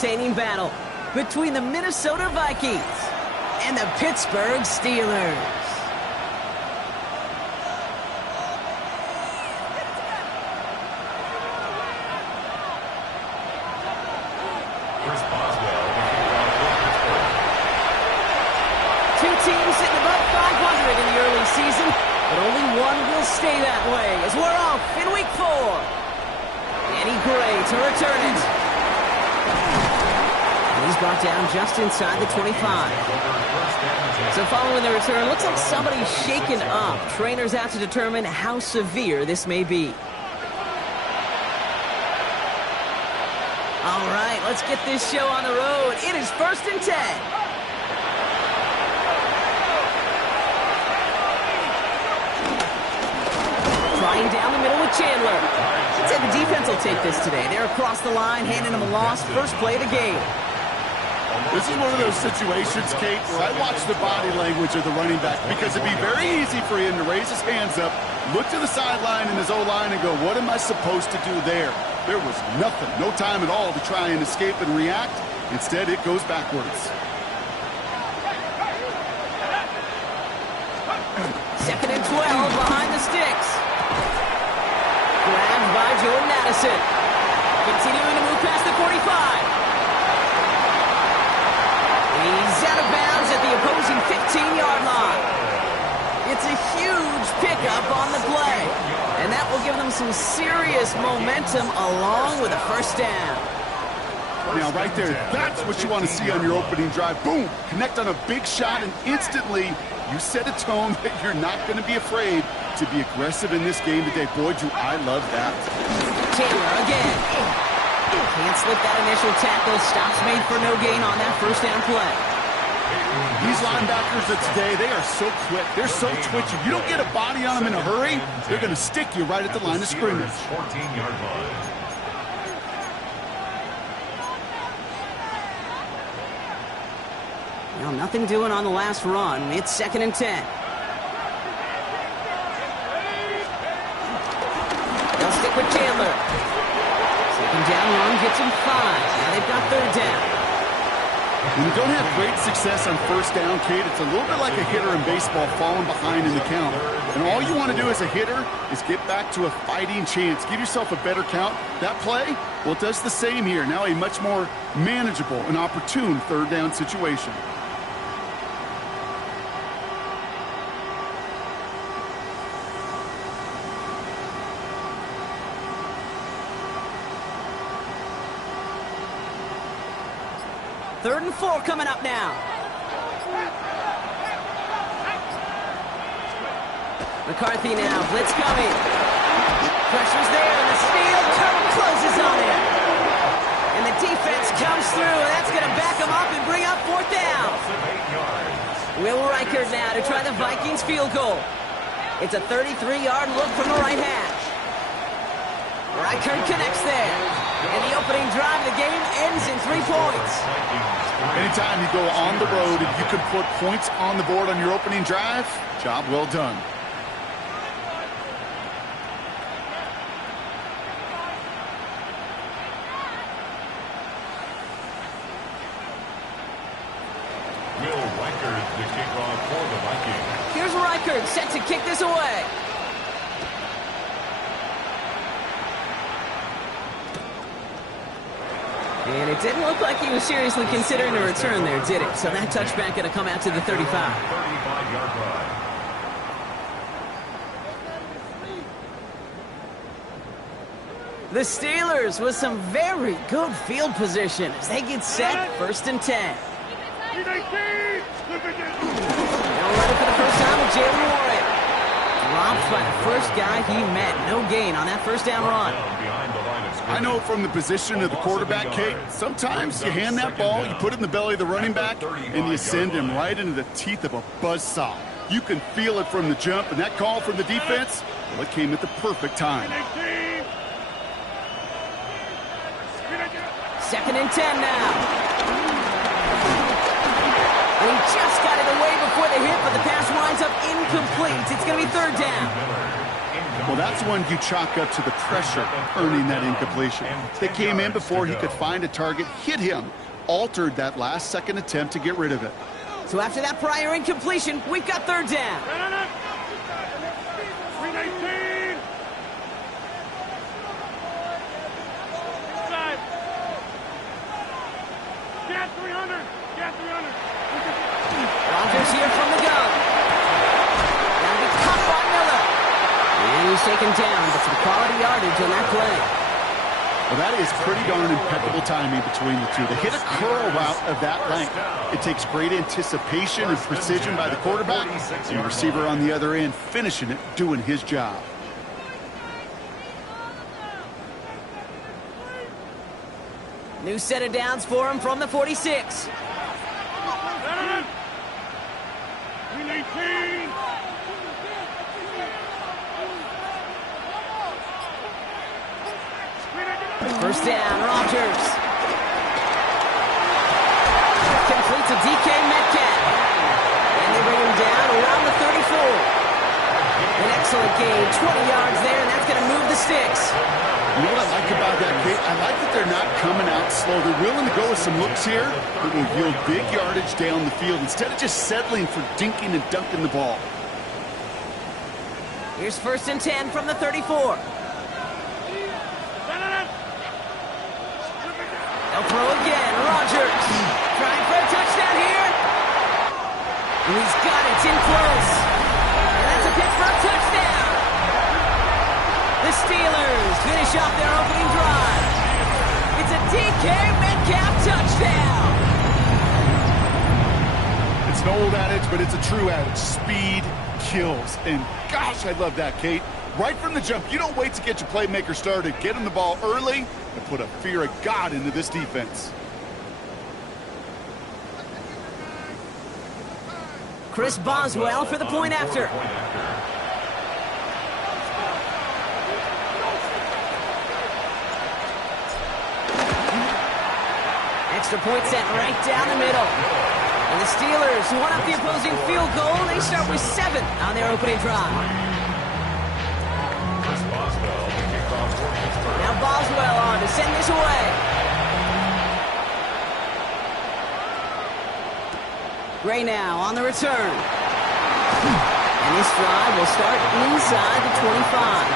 Entertaining battle between the Minnesota Vikings and the Pittsburgh Steelers. Two teams sitting above 500 in the early season, but only one will stay that way as we're off in Week 4. Danny Gray to return it. And he's brought down just inside the 25. So following the return, looks like somebody's shaken up. Trainers out to determine how severe this may be. All right, let's get this show on the road. It is 1st and 10. Flying down the middle with Chandler. I'd say the defense will take this today. They're across the line, handing him a loss. First play of the game. This is one of those situations, Kate, where I watch the body language of the running back because it'd be very easy for him to raise his hands up, look to the sideline in his O-line and go, what am I supposed to do there? There was nothing, no time at all to try and escape and react. Instead, it goes backwards. 2nd and 12 behind the sticks. Grabbed by Jordan Addison. Continuing to move past the 45. He's out of bounds at the opposing 15-yard line. It's a huge pickup on the play. And that will give them some serious momentum along with a first down. Now, right there, that's what you want to see on your opening drive. Boom! Connect on a big shot, and instantly you set a tone that you're not going to be afraid to be aggressive in this game today. Boy, do I love that. Taylor again. Can't slip that initial tackle. Stops made for no gain on that first down play. These linebackers of today, they are so quick. They're so twitchy. You don't get a body on them in a hurry, they're going to stick you right at the line of scrimmage. 14-yard line. Well, nothing doing on the last run. It's 2nd and 10. They'll stick with Chandler. 2nd down run gets him 5. Now they've got 3rd down. When you don't have great success on first down, Kate, it's a little bit like a hitter in baseball falling behind in the count. And all you want to do as a hitter is get back to a fighting chance. Give yourself a better count. That play, well, it does the same here. Now a much more manageable and opportune 3rd down situation. Third and 4 coming up now. McCarthy now, blitz coming. Pressure's there, and the steel curtain closes on him. And the defense comes through, and that's going to back him up and bring up 4th down. Will Reichard now to try the Vikings field goal. It's a 33-yard look from the right hash. Reichard connects there. And the opening drive of the game ends in 3 points. Anytime you go on the road and you can put points on the board on your opening drive, job well done. Will Reichard, the kickoff for the Vikings. Here's Reichard set to kick this away. And it didn't look like he was seriously considering a return there, did it? So that touchback going to come out to the 35. 35-yard line. The Steelers with some very good field position as they get set, 1st and 10. They'll run it for the first time with Jalen Warren. Dropped by the first guy he met. No gain on that first down run. I know from the position of the quarterback, Kate, sometimes you hand that ball, you put it in the belly of the running back, and you send him right into the teeth of a buzzsaw. You can feel it from the jump, and that call from the defense, well, it came at the perfect time. 2nd and 10 now. And he just got it away before the hit, but the pass winds up incomplete. It's going to be 3rd down. Well, that's one you chalk up to the pressure earning that incompletion. They came in before he could find a target, hit him, altered that last-second attempt to get rid of it. So after that prior incompletion, we've got third down. 319. Get 300. Get 300. Rodgers here from the gun. That'll be caught by Miller. And he's taken down, but some quality yardage on that play. Well, that is pretty darn impeccable timing between the two. They hit a curl route of that length. It takes great anticipation and precision by the quarterback, and the receiver on the other end finishing it, doing his job. New set of downs for him from the 46. 319. First down, Rodgers. Complete to DK Metcalf. And they bring him down around the 34. An excellent gain, 20 yards there, and that's going to move the sticks. You know what I like about that, Kate? I like that they're not coming out slow. They're willing to go with some looks here that will yield big yardage down the field instead of just settling for dinking and dunking the ball. Here's first and 10 from the 34. They'll throw again. Rodgers trying for a touchdown here. And he's got it. It's in close. And that's a pick for a touchdown. The Steelers finish off their opening drive. It's a DK Metcalf touchdown. It's an old adage, but it's a true adage. Speed kills. And gosh, I love that, Kate. Right from the jump, you don't wait to get your playmaker started. Get him the ball early and put a fear of God into this defense. Chris Boswell for the point after. Extra point set right down the middle. And the Steelers won up the opposing field goal. They start with 7 on their opening drive. Now Boswell on to send this away. Gray now on the return. And this drive will start inside the 25.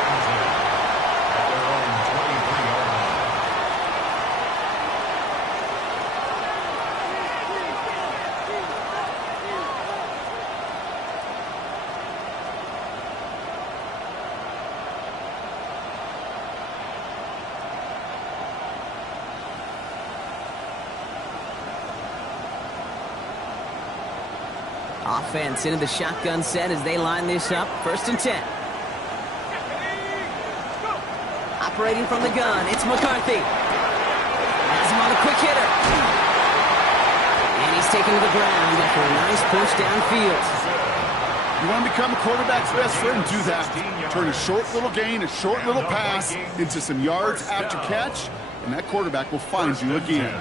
Offense into the shotgun set as they line this up. First and 10. Operating from the gun, it's McCarthy. Has him on a quick hitter. And he's taken to the ground after a nice push downfield. You want to become a quarterback's best friend? Do that. Turn a short little gain, a short little pass into some yards after catch, and that quarterback will find you again.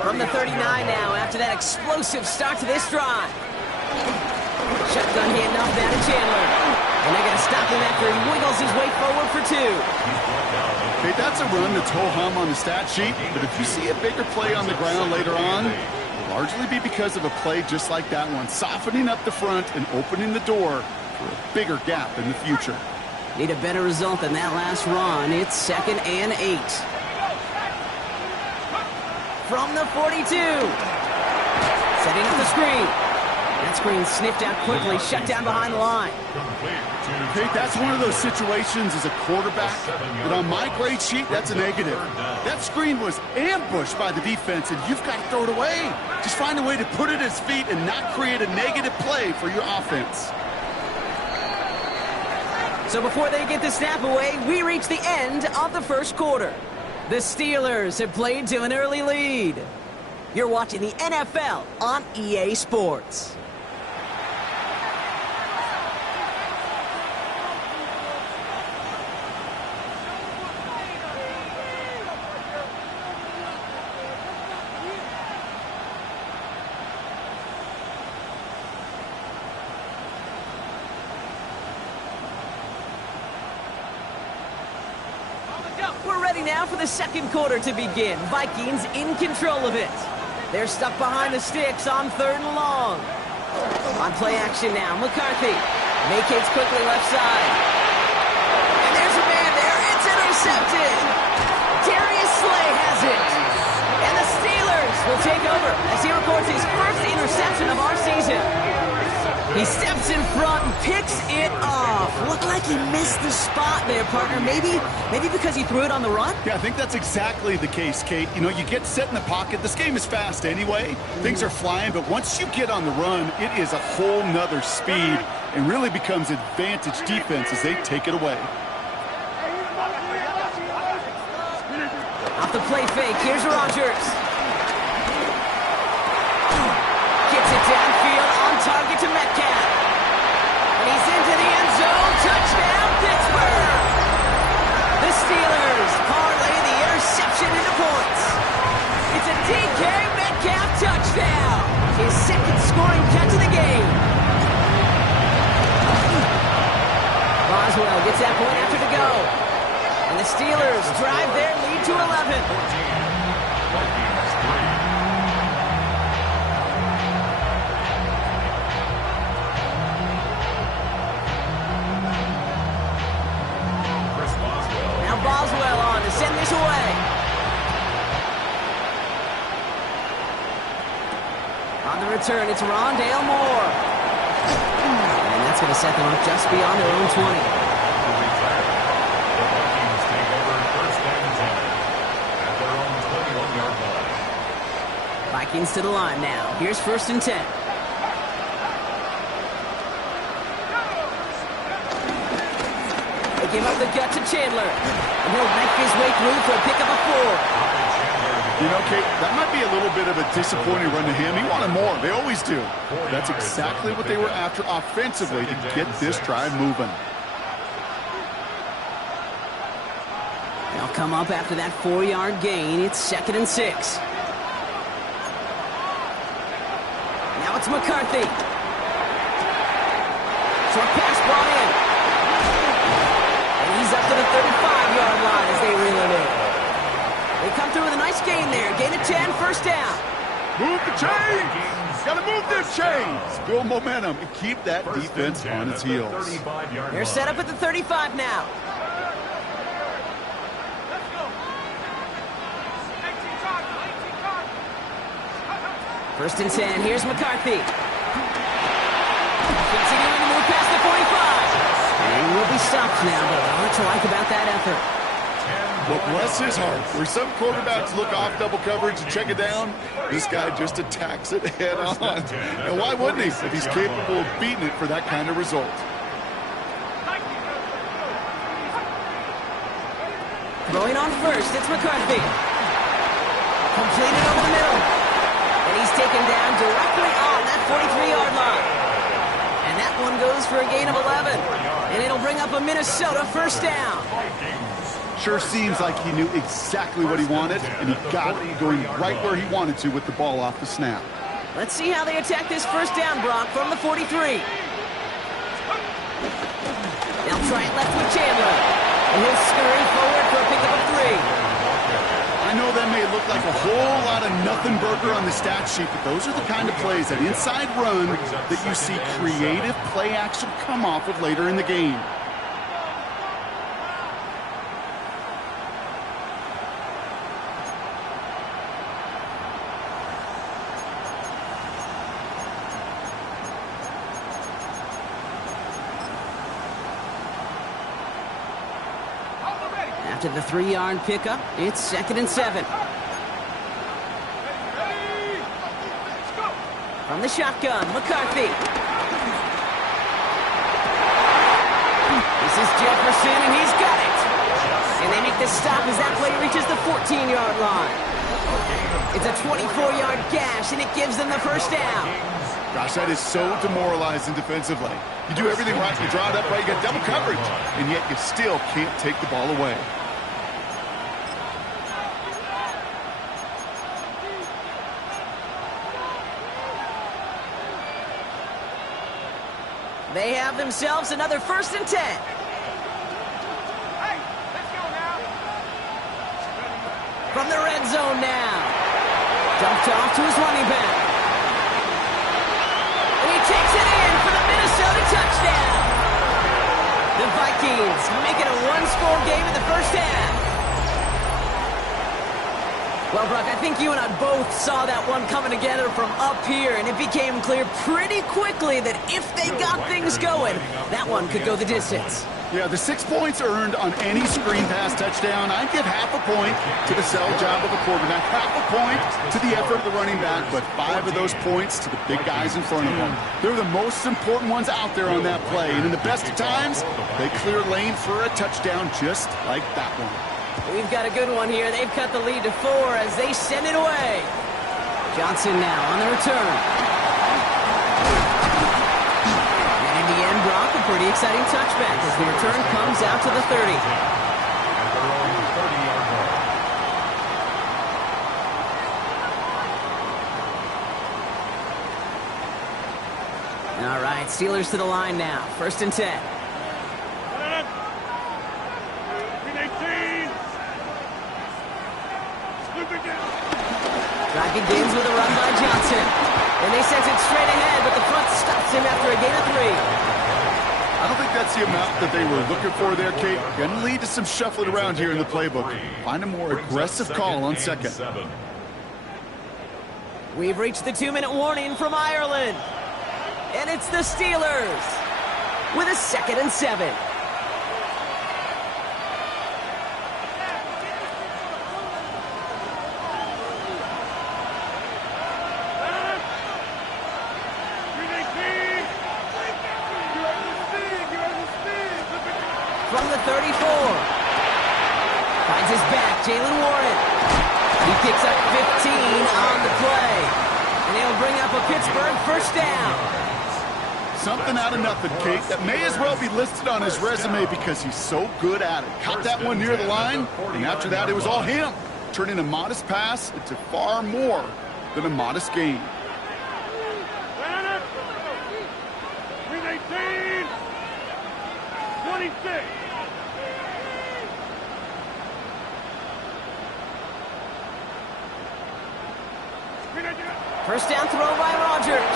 From the 39 now after that explosive start to this drive. Shotgun handoff down to Chandler. And they're going to stop him after he wiggles his way forward for 2. Okay, that's a run that's ho-hum on the stat sheet, but if you see a bigger play on the ground later on, it'll largely be because of a play just like that one, softening up the front and opening the door for a bigger gap in the future. Need a better result than that last run. It's 2nd and 8. From the 42. Setting up the screen. That screen sniffed out quickly, shut down behind the line. Okay, that's one of those situations as a quarterback that on my grade sheet, that's a negative. That screen was ambushed by the defense, and you've got to throw it away. Just find a way to put it at his feet and not create a negative play for your offense. So before they get the snap away, we reach the end of the first quarter. The Steelers have played to an early lead. You're watching the NFL on EA Sports. ready now for the second quarter to begin. Vikings in control of it. They're stuck behind the sticks on 3rd and long. On play action now, McCarthy vacates quickly left side. And there's a man there. It's intercepted. Darius Slay has it. And the Steelers will take over as he records his first interception of our season. He steps in front and picks it off. Looked like he missed the spot there, partner. Maybe because he threw it on the run? Yeah, I think that's exactly the case, Kate. You know, you get set in the pocket. This game is fast anyway. Things are flying, but once you get on the run, it is a whole nother speed and really becomes advantage defense as they take it away. Off the play fake, here's Rodgers. Gets it downfield, on target to Metcalf. And he's into the end zone. Touchdown, Pittsburgh! The Steelers parlay the interception into points. It's a DK Metcalf touchdown. His second scoring catch of the game. Boswell gets that point after to go. And the Steelers drive their lead to 11. Boswell on to send this away. On the return, it's Rondale Moore. And that's going to set them up just beyond their own 20. The Vikings take over 1st and 10 at their own 21-yard line. Vikings to the line now. Here's 1st and 10. Give up the gut to Chandler. And he'll make his way through for a pickup of 4. You know, Kate, that might be a little bit of a disappointing run to him. He wanted more. They always do. That's exactly what they were after offensively to get this drive moving. They'll come up after that 4-yard gain. It's 2nd and 6. Now it's McCarthy. Short pass brought in. He's up to the 35-yard line as they reel it in. They come through with a nice gain there. Gain of 10, 1st down. Move the chains! Gotta move this chains! Build momentum and keep that defense on its heels. They're set up at the 35 now. First and 10. Here's McCarthy. Continuing to move past the 45. He will be stopped now, but what to like about that effort? Well, bless his heart. Where some quarterbacks look off double coverage and check it down, this guy just attacks it head on. And why wouldn't he if he's capable of beating it for that kind of result? Throwing on first, it's McCarthy. Completed over the middle. And he's taken down directly on that 43-yard line. And that one goes for a gain of 11. And it'll bring up a Minnesota 1st down. Sure seems like he knew exactly what he wanted, and he got it going right where he wanted to with the ball off the snap. Let's see how they attack this 1st down, Brock, from the 43. They'll try it left with Chandler. And he'll scurry forward for a pickup of 3. I know that may look like a whole lot of nothing burger on the stat sheet, but those are the kind of plays, that inside run, that you see creative play action come off of later in the game. After the 3-yard pickup, it's 2nd and 7. From the shotgun, McCarthy. This is Jefferson, and he's got it. And they make the stop as that play reaches the 14-yard line. It's a 24-yard gash, and it gives them the 1st down. Gosh, that is so demoralizing defensively. You do everything right, you draw it up right, you get double coverage, and yet you still can't take the ball away. They have themselves another 1st and 10. Hey, let's go now. from the red zone now. Dumped off to his running back. And he takes it in for the Minnesota touchdown. The Vikings make it a one-score game in the first half. Well, Brock, I think you and I both saw that one coming together from up here, and it became clear pretty quickly that if they got things going, that one could go the distance. Yeah, the 6 points earned on any screen pass touchdown. I'd give half a point to the sell job of the quarterback, half a point to the effort of the running back, but 5 of those points to the big guys in front of them. They're the most important ones out there on that play, and in the best of times, they clear lane for a touchdown just like that one. We've got a good one here. They've cut the lead to 4 as they send it away. Johnson now on the return. And in the end, Brock, a pretty exciting touchback as the return comes out to the 30. At their own 30-yard line. All right, Steelers to the line now. 1st and 10. Drive begins with a run by Johnson. And they sent it straight ahead, but the front stops him after a gain of 3. I don't think that's the amount that they were looking for there, Kate. Going to lead to some shuffling around here in the playbook. Find a more aggressive call on 2nd. We've reached the 2-minute warning from Ireland. And it's the Steelers with a 2nd and 7. From the 34. Finds his back, Jalen Warren. He picks up 15 on the play. And he'll bring up a Pittsburgh 1st down. Something out of nothing, Kate. That may as well be listed on his resume because he's so good at it. Caught that one near the line, and after that it was all him. Turning a modest pass into far more than a modest gain. 26. First down throw by Rodgers.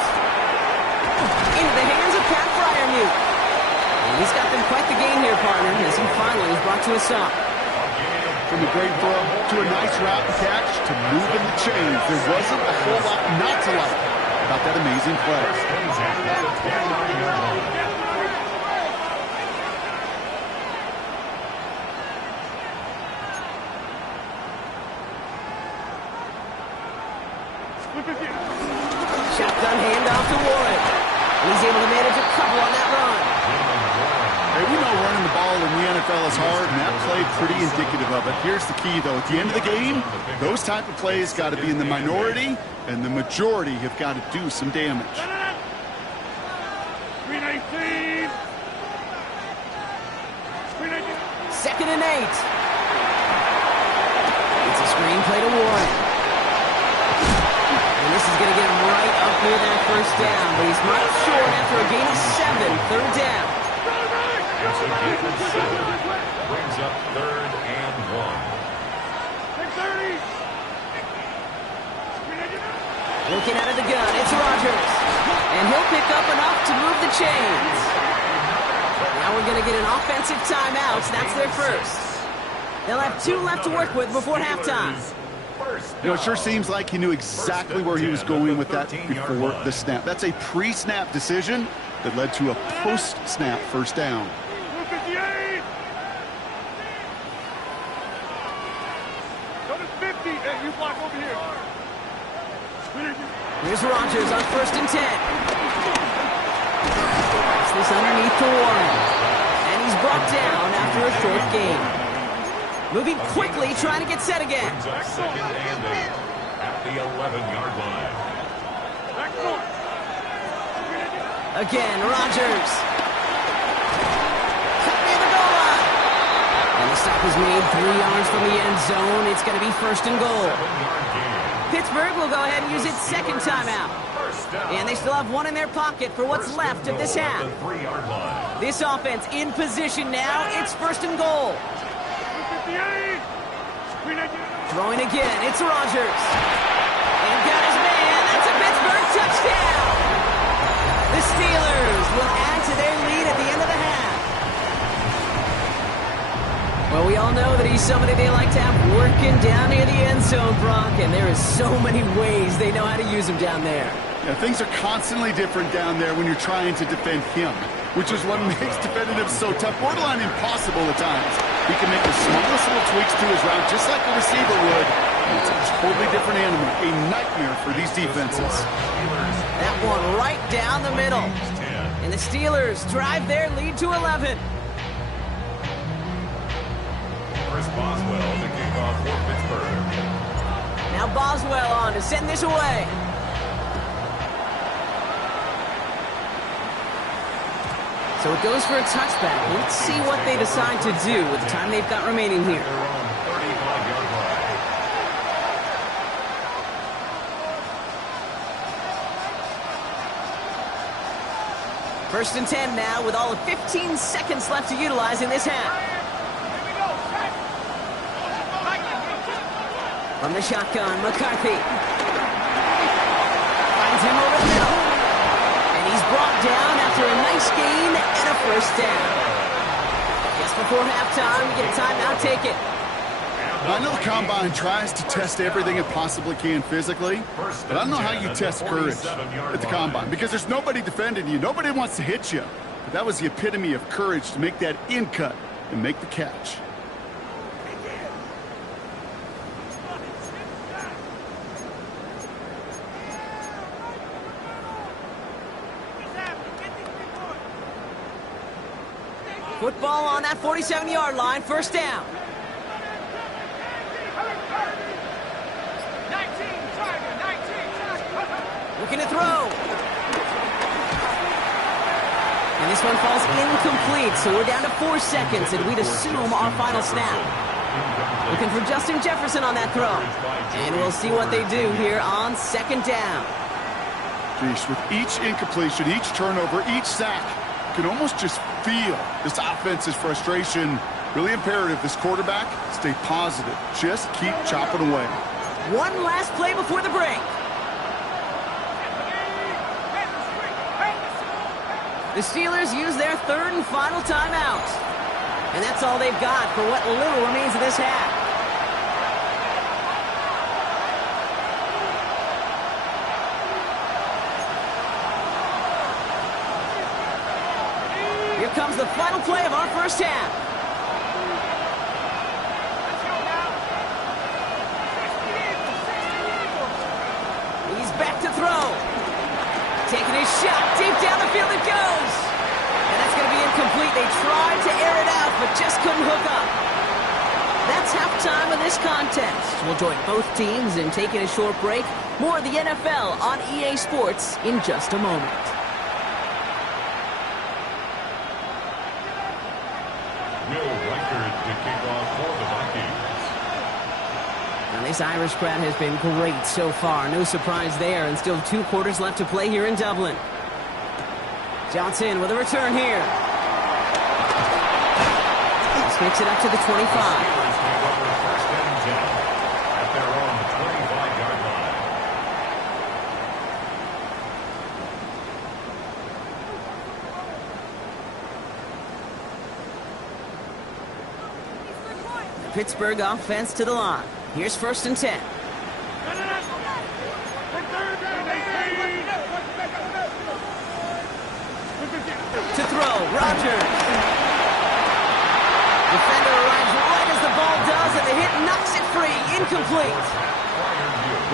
Into the hands of Pat Fryermuth. And he's got them quite the gain here, partner, as he finally is brought to a stop. From a great throw to a nice route and catch to moving the chains. There wasn't a whole lot not to like about that amazing play. Shotgun handoff to Warren. He's able to manage a couple on that run. Hey, we know running the ball in the NFL is hard, and that play pretty indicative of it. Here's the key, though. At the end of the game, those type of plays got to be in the minority, and the majority have got to do some damage. 319. 2nd and 8. It's a screen play to Warren. And this is going to get him right up near that 1st down, but he's not short after a gain of 7, 3rd down. It's a gain of 7. Brings up 3rd and 1. Looking out of the gun, it's Rodgers. And he'll pick up enough to move the chains. Now we're going to get an offensive timeout. That's their first. They'll have 2 left to work with before halftime. You know, it sure seems like he knew exactly where he was going with that before the snap. That's a pre-snap decision that led to a post-snap 1st down. 258. Go to 50. Hey, you block over here. Here's Rodgers on 1st and 10. Pass this underneath to Warren. And he's brought down after a short gain. Moving quickly, trying to get set again. Brings up 2nd and 8 at the 11-yard line. Again, Rodgers. Cut near the goal line. And the stop is made 3 yards from the end zone. It's going to be 1st and goal. 7-yard gain. Pittsburgh will go ahead and use its 2nd timeout. And they still have 1 in their pocket for what's left of this half. The 3-yard line. This offense in position now. It's 1st and goal. 258. Throwing again, it's Rodgers. And got his man, that's a Pittsburgh touchdown! The Steelers will add to their lead at the end of the half. Well, we all know that he's somebody they like to have working down near the end zone, Brock, and there is so many ways they know how to use him down there. Yeah, things are constantly different down there when you're trying to defend him, which is what makes defending him so tough, borderline impossible at times. He can make the smallest little tweaks to his route, just like a receiver would. It's a totally different animal, a nightmare for these defenses. That one right down the middle. And the Steelers drive their lead to 11. Chris Boswell to kick off for Pittsburgh. Now Boswell on to send this away. So it goes for a touchback. Let's see what they decide to do with the time they've got remaining here. Their own 35-yard line. First and 10 now with all of 15 seconds left to utilize in this half. From the shotgun, McCarthy. Finds him over the middle. And he's brought down after a nice gain and a first down. Just before halftime, we get a timeout, take it. I know the Combine tries to test everything it possibly can physically, but I don't know how you test courage at the Combine, because there's nobody defending you. Nobody wants to hit you. But that was the epitome of courage to make that in cut and make the catch. Football on that 47-yard line, first down. Looking to throw. And this one falls incomplete, so we're down to 4 seconds, and we'd assume our final snap. Looking for Justin Jefferson on that throw. And we'll see what they do here on second down. Geez, with each incompletion, each turnover, each sack, you can almost just feel this offense's frustration. Really imperative, this quarterback, stay positive. Just keep chopping away. One last play before the break. The Steelers use their third and final timeout. And that's all they've got for what little remains of this half. Here comes the final play of our first half. He's back to throw. Taking his shot, deep down the field it goes. And that's going to be incomplete. They tried to air it out, but just couldn't hook up. That's halftime of this contest. We'll join both teams in taking a short break. More of the NFL on EA Sports in just a moment. Will Reichard to kick off for the Vikings. Now, this Irish crowd has been great so far. No surprise there, and still 2 quarters left to play here in Dublin. Johnson with a return here. This makes it up to the 25. Steelers take over first and 10 at their own 25-yard line. The Pittsburgh offense to the line. Here's first and 10. To throw, Rodgers. Defender arrives right as the ball does, and the hit knocks it free. Incomplete.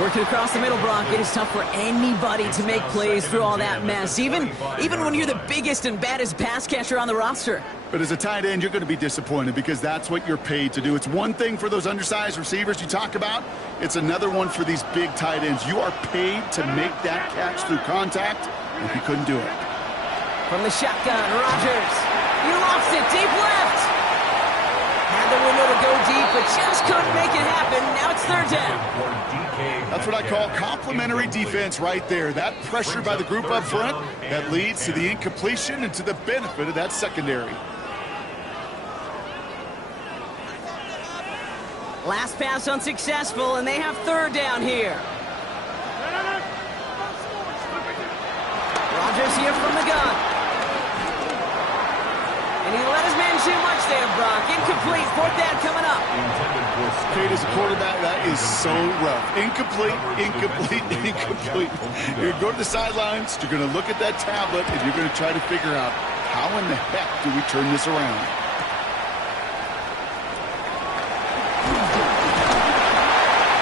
Working across the middle, Brock, it is tough for anybody to make plays through all that mess, even when you're the biggest and baddest pass catcher on the roster. But as a tight end, you're going to be disappointed because that's what you're paid to do. It's one thing for those undersized receivers you talk about. It's another one for these big tight ends. You are paid to make that catch through contact, and he couldn't do it. From the shotgun, Rodgers. He lost it deep left. Had the window to go deep, but just couldn't make it happen. Now it's third down. That's what I call complimentary defense right there. That pressure by the group up front, that leads to the incompletion and to the benefit of that secondary. Last pass unsuccessful, and they have third down here. Rodgers here from the gun. And he let his man too much there, Brock. Incomplete. Fourth down coming up. Kate, as a quarterback, that is so rough. Incomplete, incomplete, incomplete. You're going to go to the sidelines, you're going to look at that tablet, and you're going to try to figure out how in the heck do we turn this around.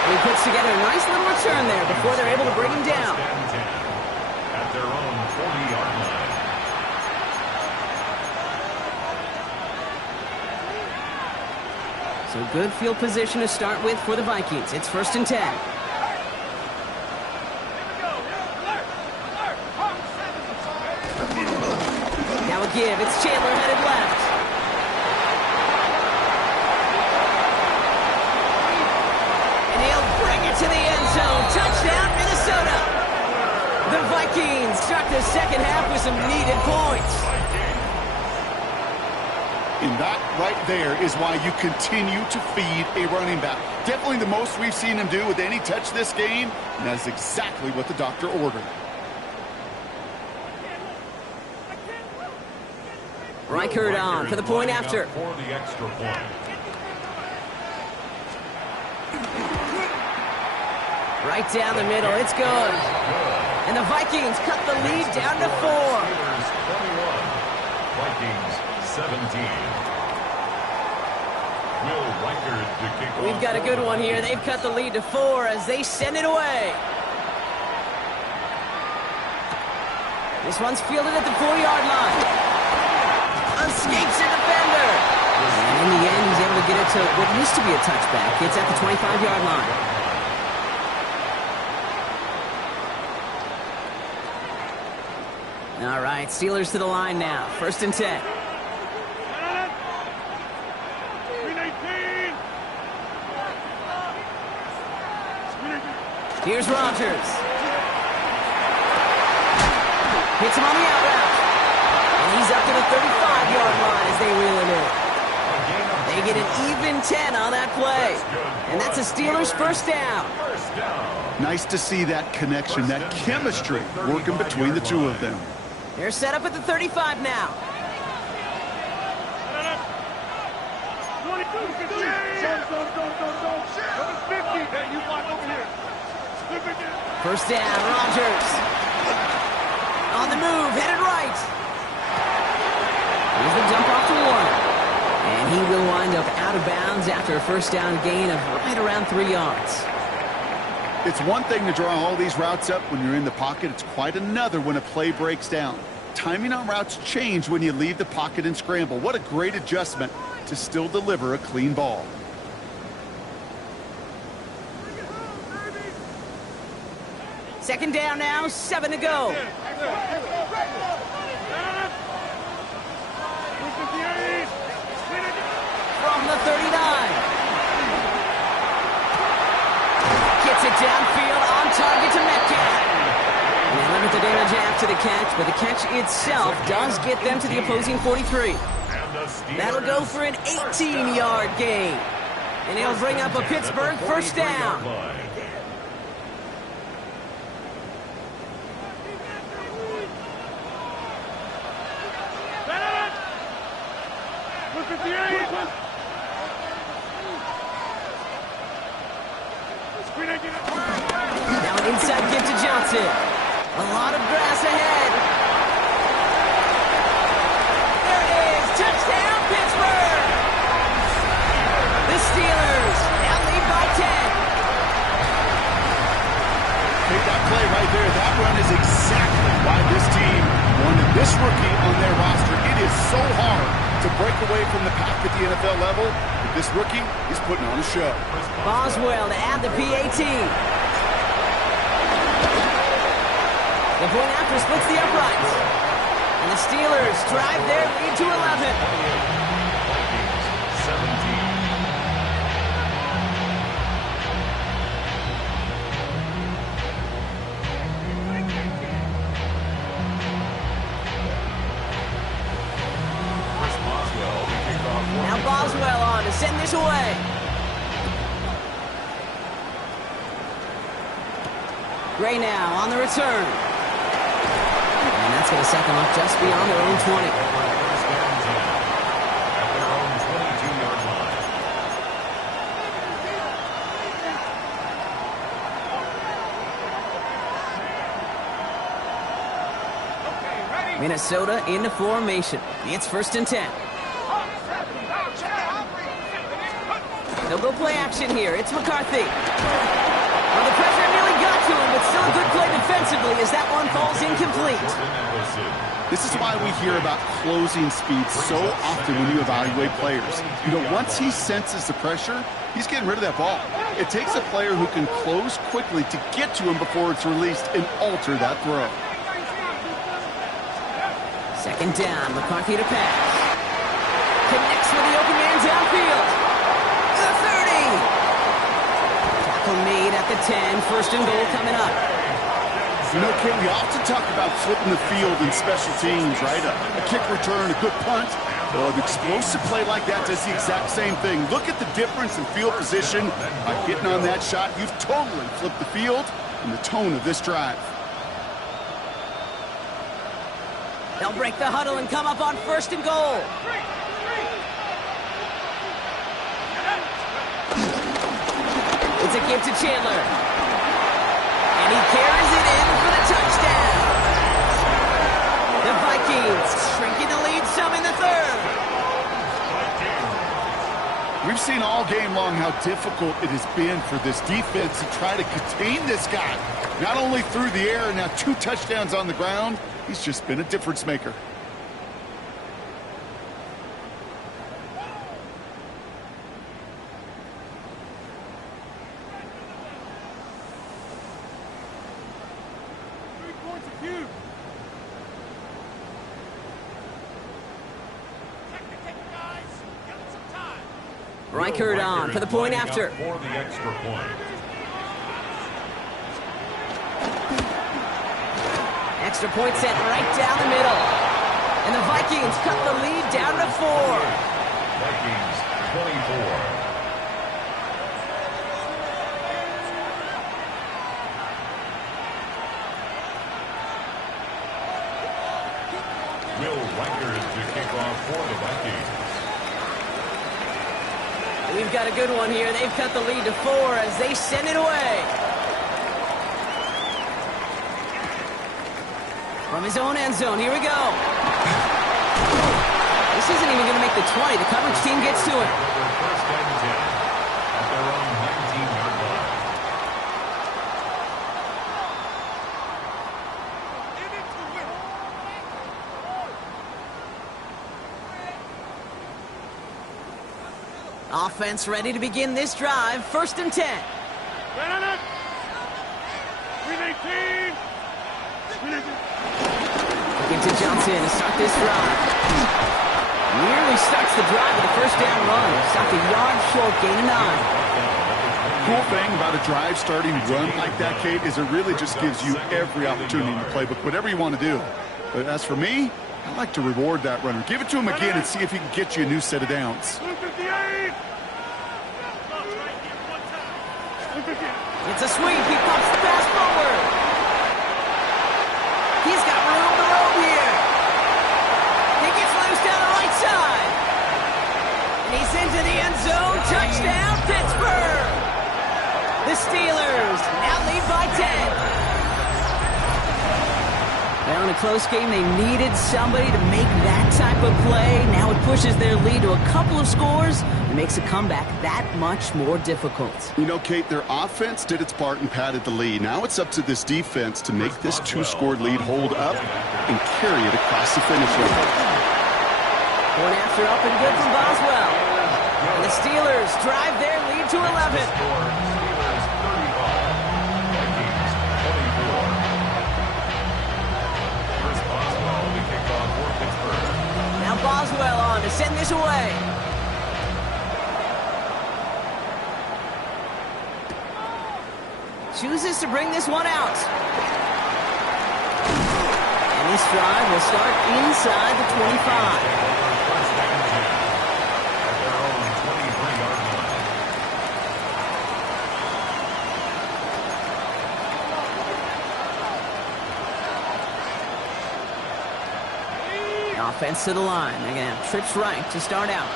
He puts together a nice little return there before they're able to bring him down. At their own 40-yard line. So good field position to start with for the Vikings. It's 1st and 10. Now a give. It's Chandler headed left. And he'll bring it to the end zone. Touchdown, Minnesota. The Vikings start the second half with some needed points. And that right there is why you continue to feed a running back. Definitely the most we've seen him do with any touch this game, and that is exactly what the doctor ordered. Reichert on for the point after. For the extra point. Right down the middle, it's good. And the Vikings cut the lead down to 4. Steelers 21, Vikings 17. Will Reichert to kick off. We've got a good one here. They've cut the lead to 4 as they send it away. This one's fielded at the 4-yard line. Escapes a defender. And in the end, he's able to get it to what used to be a touchback. It's at the 25-yard line. All right, Steelers to the line now. 1st and 10. Here's Rodgers. Hits him on the out route. And he's up to the 35-yard line as they reel him in. They get an even 10 on that play. And that's a Steelers first down. Nice to see that connection, that chemistry working between the two of them. They're set up at the 35 now. First down, Rodgers. On the move, headed right. Here's the dump off to Warner. And he will wind up out of bounds after a first down gain of right around 3 yards. It's one thing to draw all these routes up when you're in the pocket. It's quite another when a play breaks down. Timing on routes change when you leave the pocket and scramble. What a great adjustment to still deliver a clean ball. Second down now, 7 to go. From the 39. Gets it downfield on target to Metcalf. They limit the damage after the catch, but the catch itself does get them to the opposing 43. That'll go for an 18-yard gain. And he'll bring up a Pittsburgh first down. Now an inside give to Johnson. A lot of grass ahead. There it is. Touchdown, Pittsburgh. The Steelers now lead by 10. Take that play right there. That run is exactly why this team wanted this rookie on their roster. It is so hard to break away from the pack at the NFL level. But this rookie is putting on a show. Boswell to add the PAT. The point after splits the uprights. And the Steelers drive their lead to 11. 17. Now Boswell on to send this away. Gray now on the return. And that's going to set them up just beyond their own 20. First and 10 at their own 22-yard line. Minnesota into formation. It's 1st and 10. They'll go play action here. It's McCarthy. Well, the pressure nearly got to him, but still a good play defensively as that one falls incomplete. This is why we hear about closing speed so often when you evaluate players. You know, once he senses the pressure, he's getting rid of that ball. It takes a player who can close quickly to get to him before it's released and alter that throw. 2nd down, McCarthy to pass. Connects with the open man downfield. The 30. Tackle made at the 10. 1st and goal coming up. You know, Ken, we often talk about flipping the field in special teams, right? A kick return, a good punt. Well, an explosive play like that does the exact same thing. Look at the difference in field position. By getting on that shot, you've totally flipped the field and the tone of this drive. They'll break the huddle and come up on 1st and goal. It's a give to Chandler. And he carries it in for the touchdown. The Vikings shrinking the lead some in the 3rd. We've seen all game long how difficult it has been for this defense to try to contain this guy. Not only through the air, now 2 touchdowns on the ground. He's just been a difference maker. Reichert on for the point after. For the extra point. Extra point set right down the middle. And the Vikings cut the lead down to 4. Vikings 24. Will Reichert to kick off for the Vikings. We've got a good one here. They've cut the lead to 4 as they send it away. From his own end zone, here we go. This isn't even going to make the 20. The coverage team gets to it. 1st and 10 at their own 19-yard line. Offense ready to begin this drive. 1st and 10. 318. Into Johnson to start this drive. Nearly starts the drive with a 1st down run. Stopped a yard short, gain of 9. Cool thing about a drive starting run like that, Kate, is it really just gives you every opportunity in the playbook, whatever you want to do. But as for me, I like to reward that runner. Give it to him again and see if he can get you a new set of downs. 258. It's a sweep. He pumps the pass forward. He's got room to roam here. He gets loose down the right side. And he's into the end zone. Touchdown, Pittsburgh. The Steelers now lead by 10. Now in a close game, they needed somebody to make that type of play. Now it pushes their lead to a couple of scores and makes a comeback that much more difficult. You know, Kate, their offense did its part and padded the lead. Now it's up to this defense to make this 2-score lead hold up and carry it across the finish line. Point after up and good from Boswell. And the Steelers drive their lead to 11. Steelers 35. Vikings 24. First Boswell to kick off for Pittsburgh. Now Boswell on to send this away. Chooses to bring this one out. And this drive will start inside the 25. First and 10 at their own 23-yard line. Offense to the line. They're going to have trips right to start out.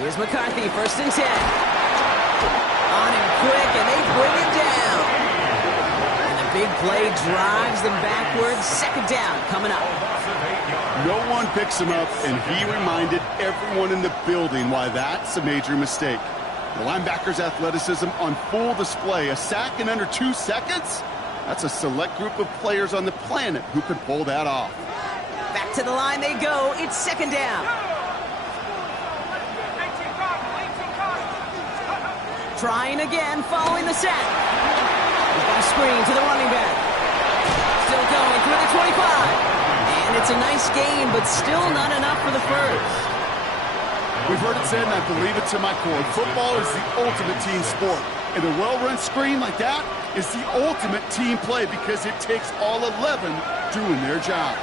Here's McCarthy, 1st and 10. On him quick, and they bring him down. And the big play drives them backwards. 2nd down coming up. No one picks him up, and he reminded everyone in the building why that's a major mistake. The linebacker's athleticism on full display. A sack in under 2 seconds? That's a select group of players on the planet who could pull that off. Back to the line they go. It's 2nd down. Trying again, following the sack. He's got a screen to the running back. Still going through the 25. And it's a nice game, but still not enough for the first. We've heard it said, and I believe it to my core. Football is the ultimate team sport. And a well-run screen like that is the ultimate team play because it takes all 11 doing their job.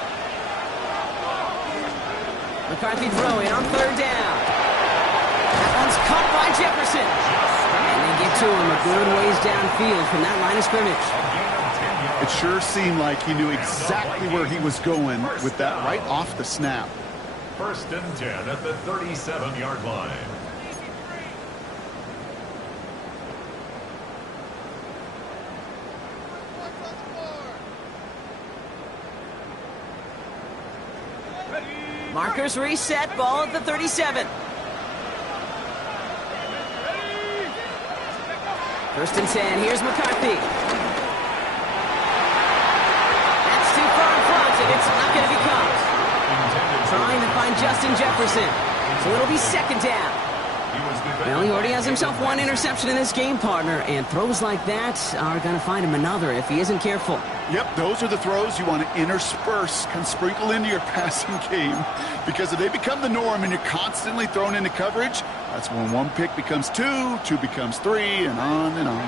McCarthy throwing on 3rd down. That one's caught by Jefferson. And they get to him a good ways downfield from that line of scrimmage. It sure seemed like he knew exactly where he was going with that right off the snap. 1st and 10 at the 37-yard line. Markers reset, ball at the 37. 1st and 10, here's McCarthy. That's too far in front, and it's not going to be caught. Trying to find Justin Jefferson. So it'll be 2nd down. Well, he already has himself 1 interception in this game, partner, and throws like that are going to find him another if he isn't careful. Yep, those are the throws you want to intersperse and sprinkle into your passing game. Because if they become the norm and you're constantly thrown into coverage, that's when 1 pick becomes 2, 2 becomes 3, and on and on.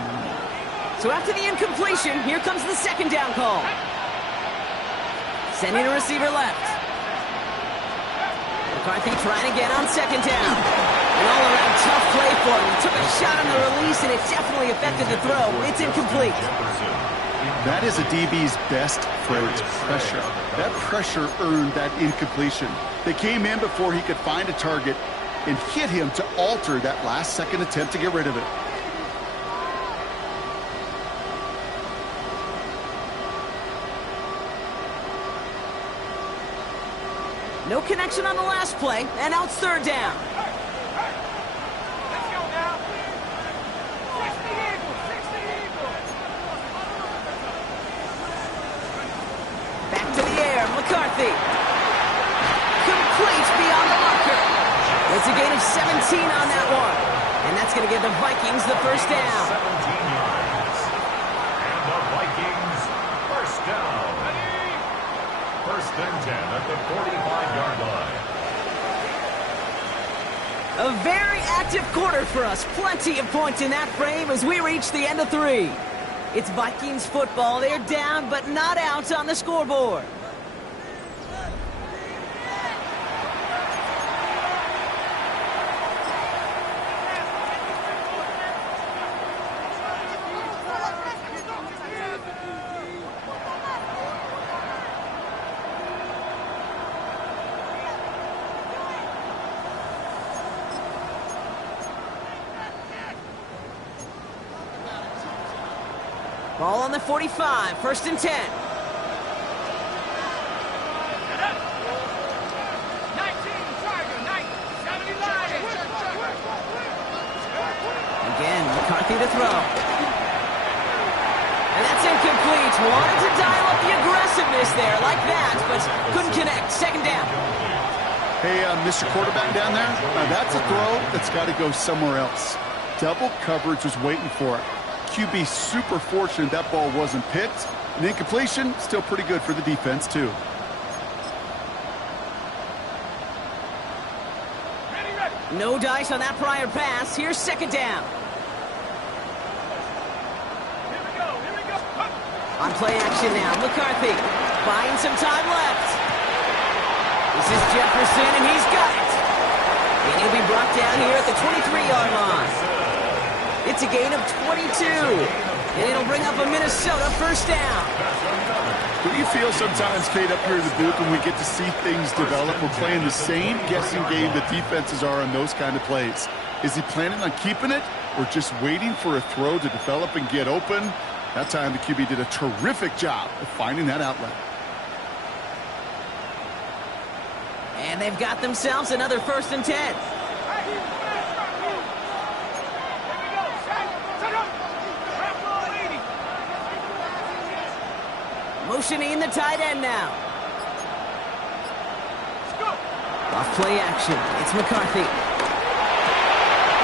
So after the incompletion, here comes the 2nd down call. Sending a receiver left. McCarthy trying again on 2nd down. An all-around tough play for him. He took a shot on the release, and it definitely affected the throw. It's incomplete. That is a DB's best phrase, pressure. That pressure earned that incompletion. They came in before he could find a target and hit him to alter that last-second attempt to get rid of it. No connection on the last play, and now it's 3rd down. Back to the air, McCarthy. Complete beyond the marker. It's a gain of 17 on that one. And that's going to give the Vikings the 1st down. 17 yards. And the Vikings, 1st down. 1st and 10 at the 45-yard line. A very active quarter for us. Plenty of points in that frame as we reach the end of 3. It's Vikings football. They're down, but not out on the scoreboard. Ball on the 45, 1st and 10. Again, McCarthy to throw. And that's incomplete. Wanted to dial up the aggressiveness there like that, but couldn't connect. 2nd down. Hey, Mr. Quarterback down there, that's a throw that's got to go somewhere else. Double coverage was waiting for it. QB super fortunate that ball wasn't picked. An incompletion, still pretty good for the defense, too. No dice on that prior pass. Here's 2nd down. On play action now, McCarthy buying some time left. This is Jefferson, and he's got it. And he'll be brought down here at the 23-yard line. It's a gain of 22. And it'll bring up a Minnesota first down. What do you feel sometimes, Kate, up here in the booth when we get to see things develop? We're playing the same guessing game that defenses are on those kind of plays. Is he planning on keeping it or just waiting for a throw to develop and get open? That time the QB did a terrific job of finding that outlet. And they've got themselves another 1st and 10. Motioning the tight end now. Off play action. It's McCarthy.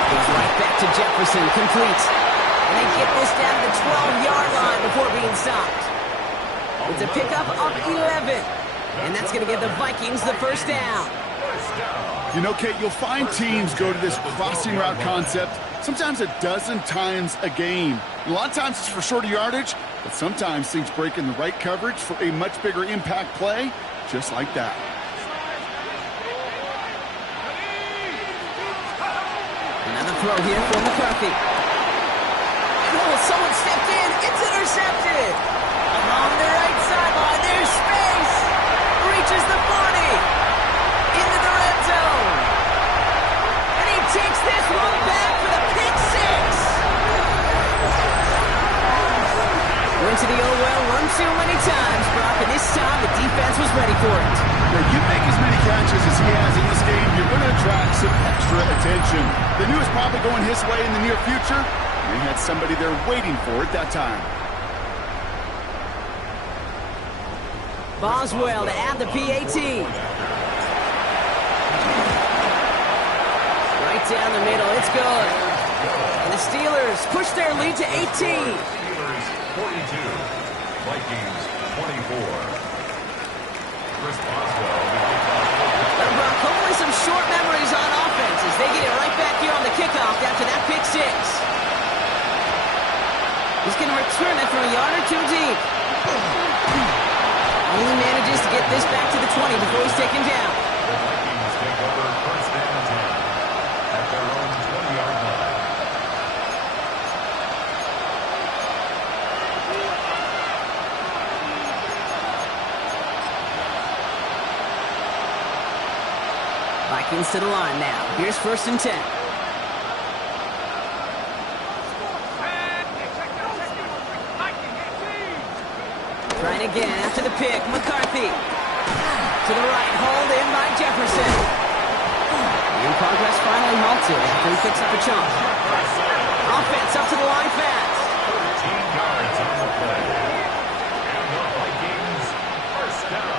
Goes right back to Jefferson. Complete. And they get this down to the 12-yard line before being stopped. It's a pickup of 11. And that's going to give the Vikings the first down. You know, Kate, you'll find teams go to this crossing route concept sometimes a dozen times a game. A lot of times it's for shorter yardage, but sometimes things break in the right coverage for a much bigger impact play, just like that. Another throw here for McCarthy. Oh, someone stepped in. It's intercepted. Along the right sideline, there's space. Reaches the 40. Into the red zone. And he takes this one back for the pick six. Went to the old well one too many times, Brock, and this time the defense was ready for it. Now, you make as many catches as he has in this game, you're going to attract some extra attention. They knew it was probably going his way in the near future, and they had somebody there waiting for it that time. Boswell to add the PAT. Right down the middle, it's good. And the Steelers push their lead to 18. Steelers 42, Vikings 24. Chris Boswell. Brock, hopefully some short memories on offense as they get it right back here on the kickoff after that pick six. He's going to return it from a yard or two deep. Only manages to get this back to the 20 before he's taken down. The Vikings take over 1st and 10 at their own 20-yard line. Vikings to the line now. Here's 1st and 10. Trying again after the pick. McCarthy. To the right. Hauled in by Jefferson. And progress finally halted after he picks up a chunk. Offense up to the line fast. 13 yards on the play. And the Vikings first down.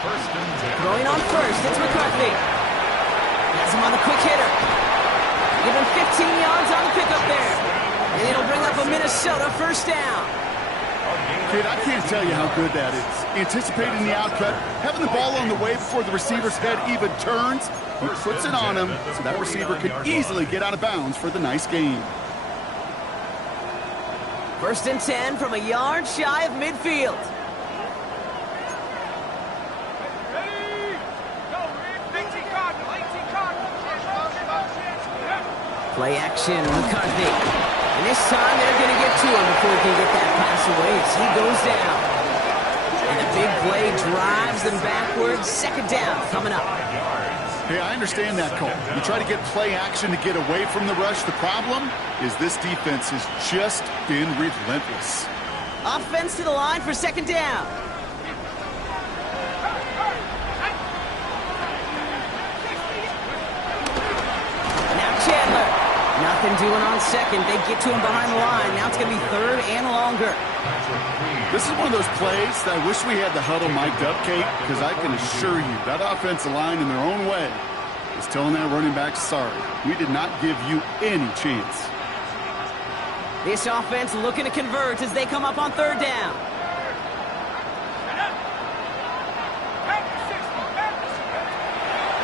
1st and 10. Throwing on first. It's McCarthy. Has him on the quick hitter. Give him 15 yards on the pickup there. And it'll bring up a Minnesota first down. Kid, I can't tell you how good that is. Anticipating the outcut, having the ball on the way before the receiver's head even turns, he puts it on him so that receiver could easily get out of bounds for the nice gain. 1st and 10 from a yard shy of midfield. Play action, McCarthy. And this time they're going to get to him before he can get that pass away as he goes down. And the big play drives them backwards. 2nd down coming up. Hey, I understand that call. You try to get play action to get away from the rush. The problem is this defense has just been relentless. Offense to the line for 2nd down. Now Chandler. Nothing doing on 2nd. They get to him behind the line. Now it's going to be 3rd and longer. This is one of those plays that I wish we had the huddle mic'd up, Kate, because I can assure you that offensive line in their own way is telling that running back, sorry, we did not give you any chance. This offense looking to convert as they come up on 3rd down.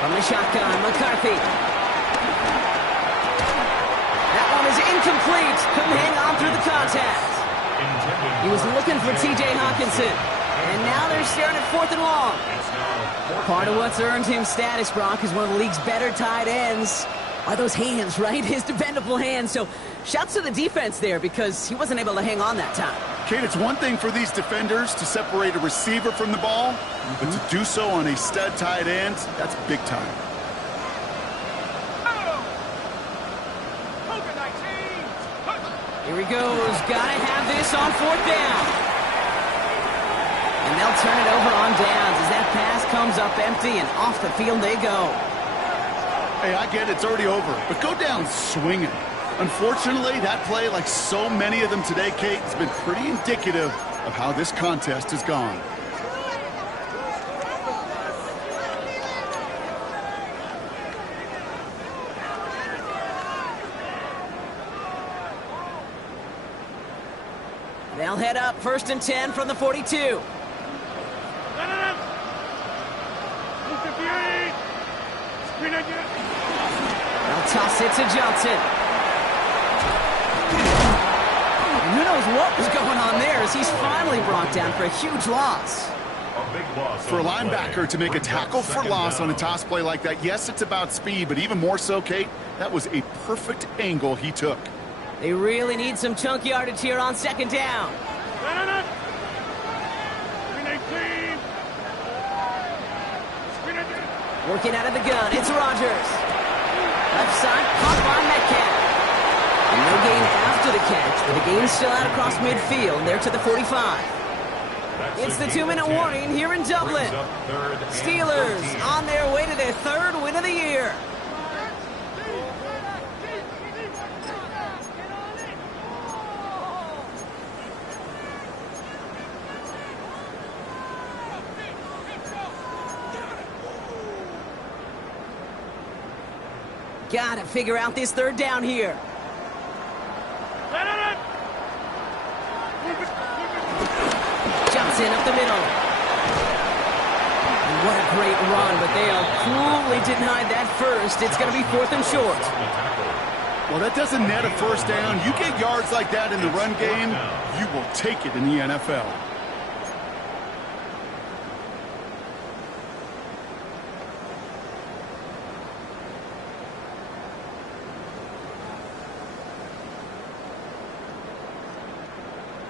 From the shotgun, McCarthy. That one is incomplete. Couldn't hang on through the contact. He was looking for T.J. Hawkinson. And now they're staring at 4th and long. Part of what's earned him status, Brock, is one of the league's better tight ends. are those hands, right? His dependable hands. So shouts to the defense there because he wasn't able to hang on that time. Kate, it's one thing for these defenders to separate a receiver from the ball, but to do so on a stud tight end, that's big time. Here he goes. Gotta have this on 4th down. And they'll turn it over on downs as that pass comes up empty and off the field they go. Hey, I get it, it's already over, but go down swinging. Unfortunately, that play, like so many of them today, Kate, has been pretty indicative of how this contest has gone. They'll head up 1st and 10 from the 42. They'll toss it to Johnson. And who knows what was going on there as he's finally brought down for a huge loss. For a linebacker to make a tackle for loss on a toss play like that, yes, it's about speed, but even more so, Kate, that was a perfect angle he took. They really need some chunk yardage here on 2nd down. Working out of the gun, it's Rodgers. Left side, caught by Metcalf. And no gain after the catch, but the gain's still out across midfield. They're to the 45. It's the 2-minute warning here in Dublin. Steelers on their way to their 3rd win of the year. Gotta figure out this 3rd down here. Johnson up the middle. And what a great run, but they are cruelly denied that first. It's going to be 4th and short. Well, that doesn't net a 1st down. You get yards like that in the run game, you will take it in the NFL.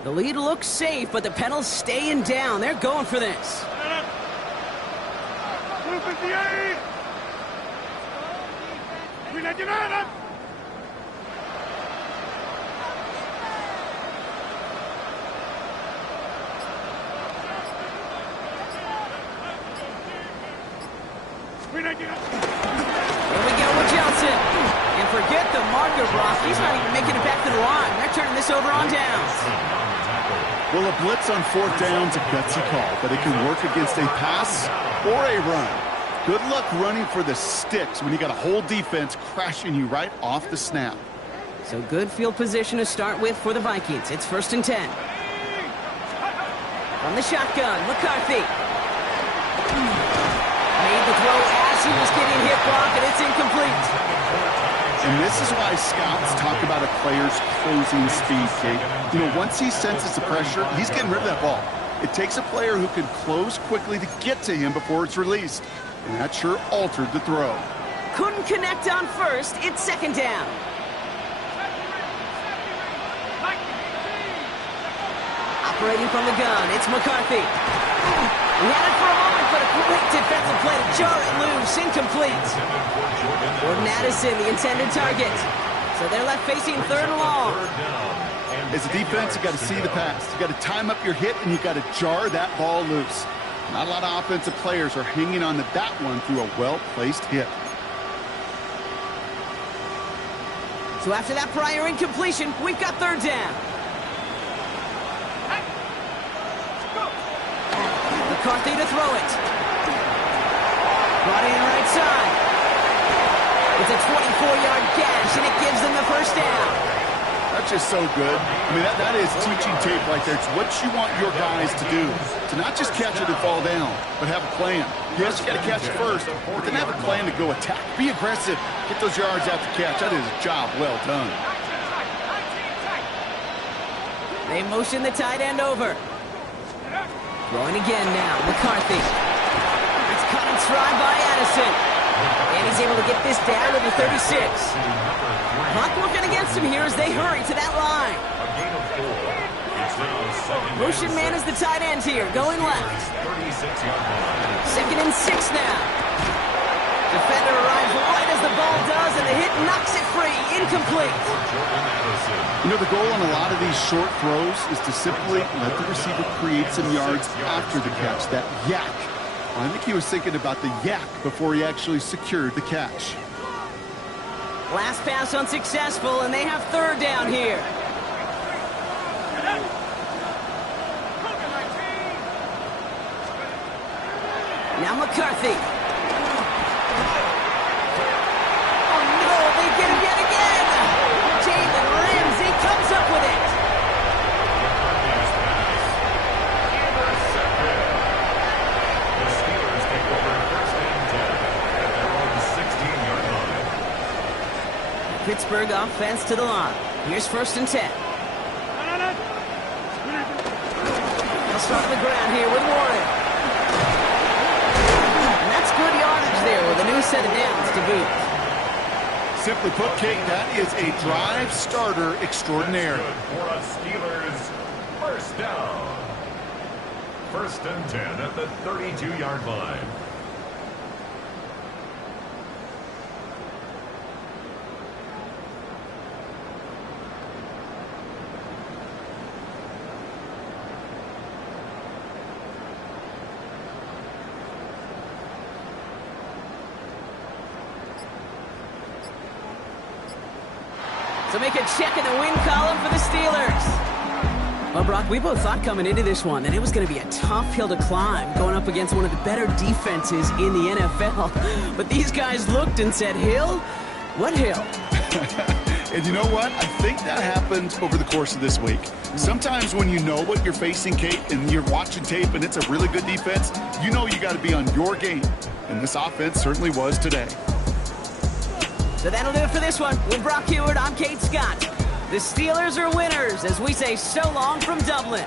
The lead looks safe, but the pedal's staying down. They're going for this. Here we go with Johnson. And forget the marker, Brock. He's not even making it back to the line. They're turning this over on downs. Well, a blitz on 4th down's a gutsy call, but it can work against a pass or a run. Good luck running for the sticks when you got a whole defense crashing you right off the snap. So good field position to start with for the Vikings. It's 1st and 10. From the shotgun, McCarthy. Made the throw as he was getting hit, Brock, and it's incomplete. And this is why scouts talk about a player's closing speed, Kate. You know, once he senses the pressure, he's getting rid of that ball. It takes a player who can close quickly to get to him before it's released. And that sure altered the throw. Couldn't connect on 1st. It's 2nd down. Operating from the gun, it's McCarthy. He had it for a moment, but a great defensive play to jar it loose. Incomplete. Jordan Addison, the intended target. So they're left facing 3rd and long. As a defense, you got to see the pass. You got to time up your hit, and you got to jar that ball loose. Not a lot of offensive players are hanging on to that one through a well-placed hit. So after that prior incompletion, we've got 3rd down. McCarthy to throw it. Brought in right side. It's a 24-yard gash, and it gives them the 1st down. That's just so good. I mean, that is teaching tape right there. It's what you want your guys to do. To not just catch it and fall down, but have a plan. Yes, you got to catch it first, but then have a plan to go attack. Be aggressive. Get those yards out to catch. That is a job well done. They motion the tight end over. Throwing again now, McCarthy. It's cut in stride by Addison. And he's he's able to get this down to the 36. Clock working against him here as they hurry to that line. A gain of 4. It's now second and Motion man is the tight end here, going left. 36-yard line. Second and 6 now. Defender arrives right as the ball does, and the hit knocks it free. Incomplete. You know, the goal on a lot of these short throws is to simply let the receiver create some yards after the catch, that yak. I think he was thinking about the yak before he actually secured the catch. Last pass unsuccessful, and they have third down here. Now McCarthy. Oh no, they get him yet again. Jalen Ramsey comes up with it. The Steelers take over first and 10 at their own 16-yard line. Pittsburgh offense to the line. Here's first and 10. They'll start on the ground here with Warren. And that's good yardage there with a new set of downs to boot. Simply put, Kate, that is a drive starter extraordinaire. Good for a Steelers first down. First and 10 at the 32-yard line. So make a check in the win column for the Steelers. Well, Brock, we both thought coming into this one that it was going to be a tough hill to climb, going up against one of the better defenses in the NFL. But these guys looked and said, hill? What hill? And you know what? I think that happened over the course of this week. Sometimes when you know what you're facing, Kate, and you're watching tape and it's a really good defense, you know you got to be on your game. And this offense certainly was today. So that'll do it for this one. With Brock Heward, I'm Kate Scott. The Steelers are winners as we say so long from Dublin.